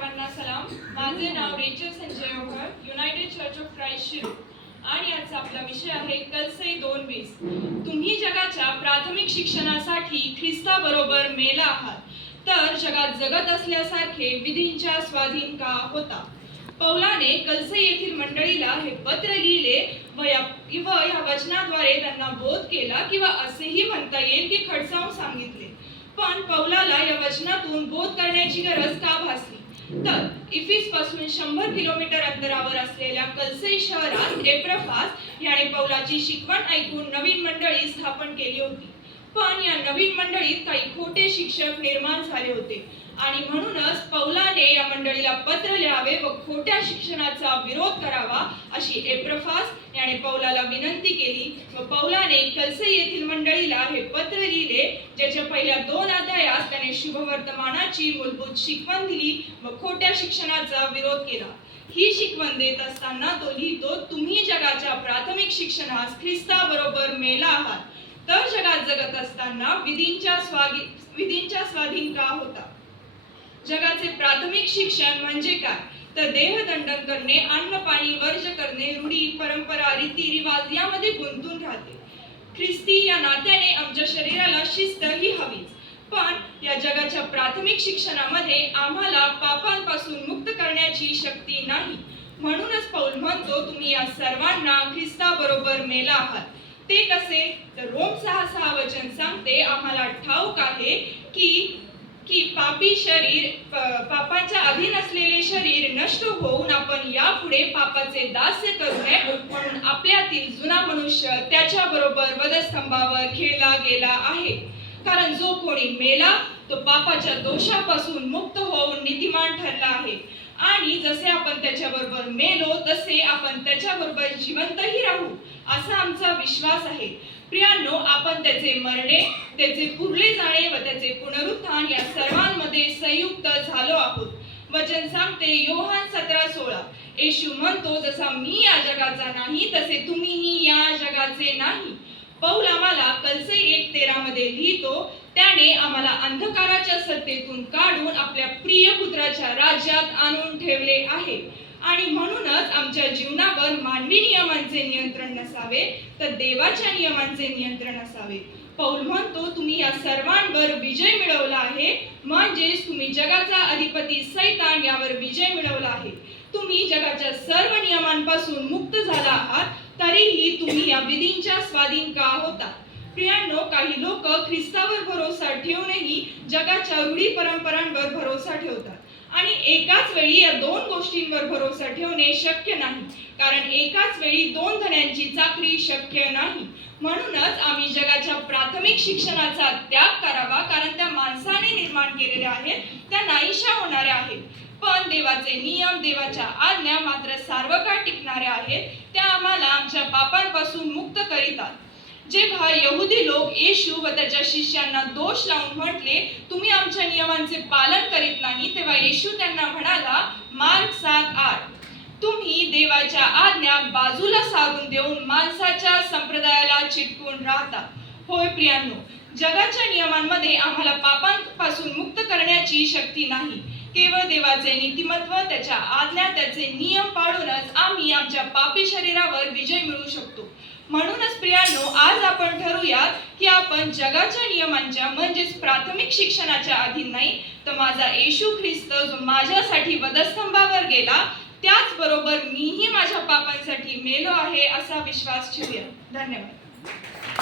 सर्वांना सलाम. माझे नाव रेचल संजय ओघळ, United church of Christ Shirur. आणि आजचा आपला विषय आहे कलसे 2:20. तुम्ही जगाच्या प्राथमिक शिक्षणासाठी ख्रिस्ताबरोबर मेला आहात, तर जगात जगत असल्यासारखे विधींच्या स्वाधीन का होता. पौलाने कलसे येथील मंडळीला हे पत्र लिहिले व या वचनाद्वारे त्यांना बोध केला, किंवा असेही म्हणता येईल की खडसावून सांगितले. पण पौलाला या वचनातून बोध करण्याची गरज का भासली? तर इफिस पासून 100 किलोमीटर अंतरावर असलेल्या कलसे शहरात एप्रफास याने पौलाची शिकवण ऐकून नवीन मंडळी स्थापन केली होती. पण या नवीन मंडळीत काही खोटे शिक्षक निर्माण झाले होते, आणि म्हणूनच पौलाने या मंडळीला पत्र लिहावे व खोट्या शिक्षणाचा विरोध करावा अशी एप्रफास याने पौलाला विनंती केली. व पौलाने कलसे येथील मंडळीला हे पत्र लिहिले, ज्याच्या पहिल्या 2 अध्यायात त्याने शुभवर्तमानाची मूलभूत शिकवण दिली व खोट्या शिक्षणाचा विरोध केला. ही शिकवण देत असताना तो लिहितो, तुम्ही जगाच्या प्राथमिक शिक्षणास ख्रिस्ताबरोबर मेला आहात, तर जगात जगत असताना विधींच्या स्वाधीन का होता. जगाचे प्राथमिक शिक्षण म्हणजे काय? तर देहदंडन करणे, अन्न पाणी वर्ज करणे, रूढी परंपरा रीती रिवाज यामध्ये गुंतून राहते. ख्रिस्ती या नात्याने आमच्या शरीराला शिस्त ही हवीच. पण या जगाच्या प्राथमिक शिक्षणामध्ये आम्हाला पापांपासून मुक्त करण्याची शक्ती नाही. म्हणूनच पौल म्हणतो, तुम्ही या सर्वांना ख्रिस्ताबरोबर मेला आहात. ते कसे? तर रोम 6:6 वचन सांगते, आम्हाला ठाऊक आहे की पापी शरीर, पापाच्या अधीन असलेले शरीर नष्ट होऊन आपण यापुढे पापाचे दास्य करू नये, म्हणून आपल्यातील जुना मनुष्य त्याच्याबरोबर वधस्तंभावर खिळला गेला आहे. कारण जो कोणी मेला तो पापाच्या दोषापासून मुक्त होऊन नीतिमान ठरला आहे. आणि जसे आपण त्याच्याबरोबर मेलो तसे आपण त्याच्याबरोबर जिवंतही राहू, असा आमचा विश्वास आहे. प्रियांनो, आपण त्याचे मरणे, त्याचे पुरले जाणे व त्याचे पुनरुत्थान या सर्वांमध्ये संयुक्त झालो आहोत. वचन सांगते योहान 17:16, येशू म्हणतो, जसा मी या जगाचा नाही तसे तुम्हीही या जगाचे नाही. पौल आम्हाला कलसे 1:13 मध्ये लिहितो, त्याने आम्हाला अंधकाराच्या सत्तेतून काढून आपल्या प्रिय पुत्राच्या राज्यात आणून ठेवले आहे. आणि म्हणूनच आमच्या जीवनावर मानवी नियमांचे नियंत्रण नसावे, तर देवाच्या नियमांचे नियंत्रण असावे. पौल म्हणतो, तुम्ही या सर्वांवर विजय मिळवला आहे, म्हणजेच तुम्ही जगाचा अधिपती सैतान यावर विजय मिळवला आहे. तुम्ही जगाच्या सर्व नियमांपासून मुक्त झाला आहात, तरीही तुम्ही या विधींच्या स्वाधीन का होता. प्रियांनो, काही लोक ख्रिस्तावर भरोसा ठेवूनही जगाच्या रूढी परंपरांवर भरोसा ठेवतात. आणि एकाच वेळी या 2 गोष्टींवर भरोसा ठेवणे शक्य नाही, कारण एकाच वेळी 2 धन्यांची चाकरी शक्य नाही. म्हणूनच आम्ही जगाच्या प्राथमिक शिक्षणाचा त्याग करावा, कारण त्या माणसाने निर्माण केलेल्या आहेत, त्या नाहीशा होणाऱ्या आहेत. पण देवाचे नियम, देवाच्या आज्ञा मात्र सार्वकाळ टिकणाऱ्या आहेत. त्या आम्हाला आमच्या पापांपासून मुक्त करीतात. जेव्हा यहुदी लोक येशू व त्याच्या शिष्यांना दोष लावून म्हटले, तुम्ही आमच्या नियमांचे पालन करीत नाही, तेव्हा येशू त्यांना म्हणाला, मार्क 7:8, तुम्ही देवाच्या आज्ञा बाजूला सारून देऊन माणसाच्या संप्रदायाला चिटकून राहता. होय प्रियांनो, जगाच्या नियमांमध्ये आम्हाला पापांपासून मुक्त करण्याची शक्ती नाही. केवळ देवाचे नीतिमत्व, त्याच्या आज्ञा, त्याचे नियम पाळूनच आम्ही आमच्या पापी शरीरावर विजय मिळवू शकतो. म्हणूनच प्रियांनो, आज आपण ठरवूयात की आपण जगाच्या नियमांच्या म्हणजेच प्राथमिक शिक्षणाच्या अधीन नाही, तर माझा येशू ख्रिस्त जो माझ्यासाठी वधस्तंभावर गेला, त्याचबरोबर मीही माझ्या पापांसाठी मेलो आहे, असा विश्वास ठेवूया. धन्यवाद.